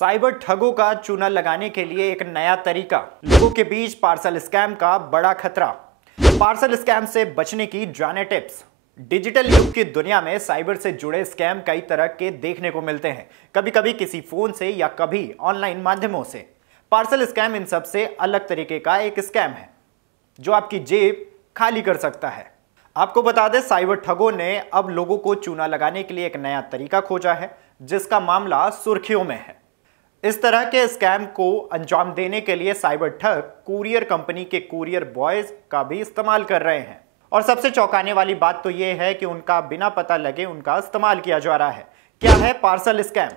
Cyber ठगों का चूना लगाने के लिए एक नया तरीका। लोगों के बीच पार्सल स्कैम का बड़ा खतरा। पार्सल स्कैम से बचने की जाने टिप्स। डिजिटल युग की दुनिया में साइबर से जुड़े स्कैम कई तरह के देखने को मिलते हैं, कभी कभी किसी फोन से या कभी ऑनलाइन माध्यमों से। पार्सल स्कैम इन सबसे अलग तरीके का एक स्कैम है जो आपकी जेब खाली कर सकता है। आपको बता दें, साइबर ठगों ने अब लोगों को चूना लगाने के लिए एक नया तरीका खोजा है जिसका मामला सुर्खियों में है। इस तरह के स्कैम को अंजाम देने के लिए साइबर ठग कुरियर कंपनी के कुरियर बॉयज का भी इस्तेमाल कर रहे हैं। और सबसे चौंकाने वाली बात तो यह है कि उनका बिना पता लगे उनका इस्तेमाल किया जा रहा है। क्या है पार्सल स्कैम?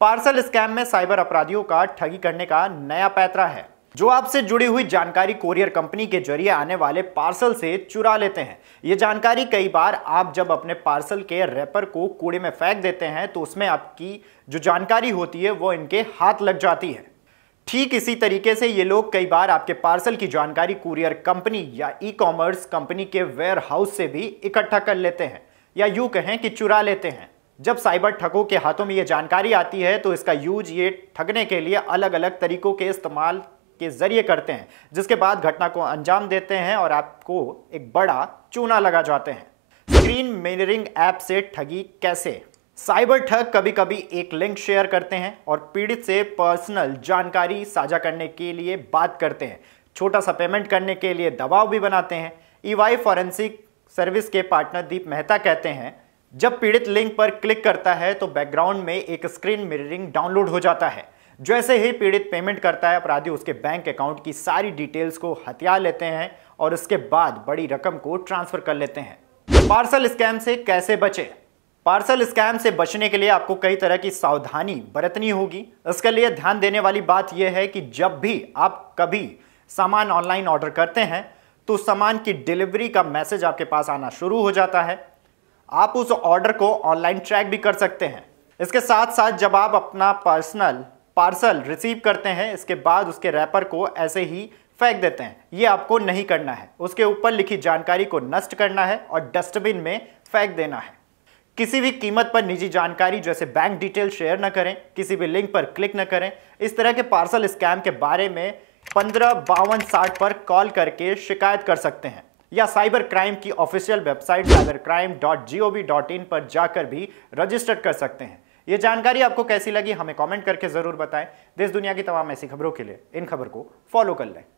पार्सल स्कैम में साइबर अपराधियों का ठगी करने का नया पैतरा है, जो आपसे जुड़ी हुई जानकारी कुरियर कंपनी के जरिए आने वाले पार्सल से चुरा लेते हैं। यह जानकारी कई बार आप जब अपने पार्सल के रैपर को कूड़े में फेंक देते हैं तो उसमें आपकी जो जानकारी होती है वो इनके हाथ लग जाती है। ठीक इसी तरीके से ये लोग कई बार आपके पार्सल की जानकारी कुरियर कंपनी या ई कॉमर्स कंपनी के वेयर हाउस से भी इकट्ठा कर लेते हैं, या यूं कहें कि चुरा लेते हैं। जब साइबर ठगों के हाथों में ये जानकारी आती है तो इसका यूज ये ठगने के लिए अलग अलग तरीकों के इस्तेमाल के जरिए करते हैं, जिसके बाद घटना को अंजाम देते हैं और आपको एक बड़ा चूना लगा जाते हैं। स्क्रीन मिररिंग ऐप से ठगी कैसे? साइबर ठग कभी कभी एक लिंक शेयर करते हैं और पीड़ित से पर्सनल जानकारी साझा करने के लिए बात करते हैं। छोटा सा पेमेंट करने के लिए दबाव भी बनाते हैं। ईवाई फॉरेंसिक सर्विस के पार्टनर दीप मेहता कहते हैं, जब पीड़ित लिंक पर क्लिक करता है तो बैकग्राउंड में एक स्क्रीन मिररिंग डाउनलोड हो जाता है। जैसे ही पीड़ित पेमेंट करता है, अपराधी उसके बैंक अकाउंट की सारी डिटेल्स को हथिया लेते हैं और उसके बाद बड़ी रकम को ट्रांसफर कर लेते हैं। पार्सल स्कैम से कैसे बचें? पार्सल स्कैम से बचने के लिए आपको कई तरह की सावधानी बरतनी होगी। इसके लिए ध्यान देने वाली बात यह है कि जब भी आप कभी सामान ऑनलाइन ऑर्डर करते हैं तो सामान की डिलीवरी का मैसेज आपके पास आना शुरू हो जाता है। आप उस ऑर्डर को ऑनलाइन ट्रैक भी कर सकते हैं। इसके साथ साथ जब आप अपना पार्सल रिसीव करते हैं, इसके बाद उसके रैपर को ऐसे ही फेंक देते हैं। ये आपको नहीं करना है। उसके ऊपर लिखी जानकारी को नष्ट करना है और डस्टबिन में फेंक देना है। किसी भी कीमत पर निजी जानकारी जैसे बैंक डिटेल शेयर न करें, किसी भी लिंक पर क्लिक न करें। इस तरह के पार्सल स्कैम के बारे में 155260 पर कॉल करके शिकायत कर सकते हैं, या साइबर क्राइम की ऑफिशियल वेबसाइट cybercrime.gov.in पर जाकर भी रजिस्टर कर सकते हैं। ये जानकारी आपको कैसी लगी हमें कमेंट करके जरूर बताएं। देश दुनिया की तमाम ऐसी खबरों के लिए इन खबर को फॉलो कर लें।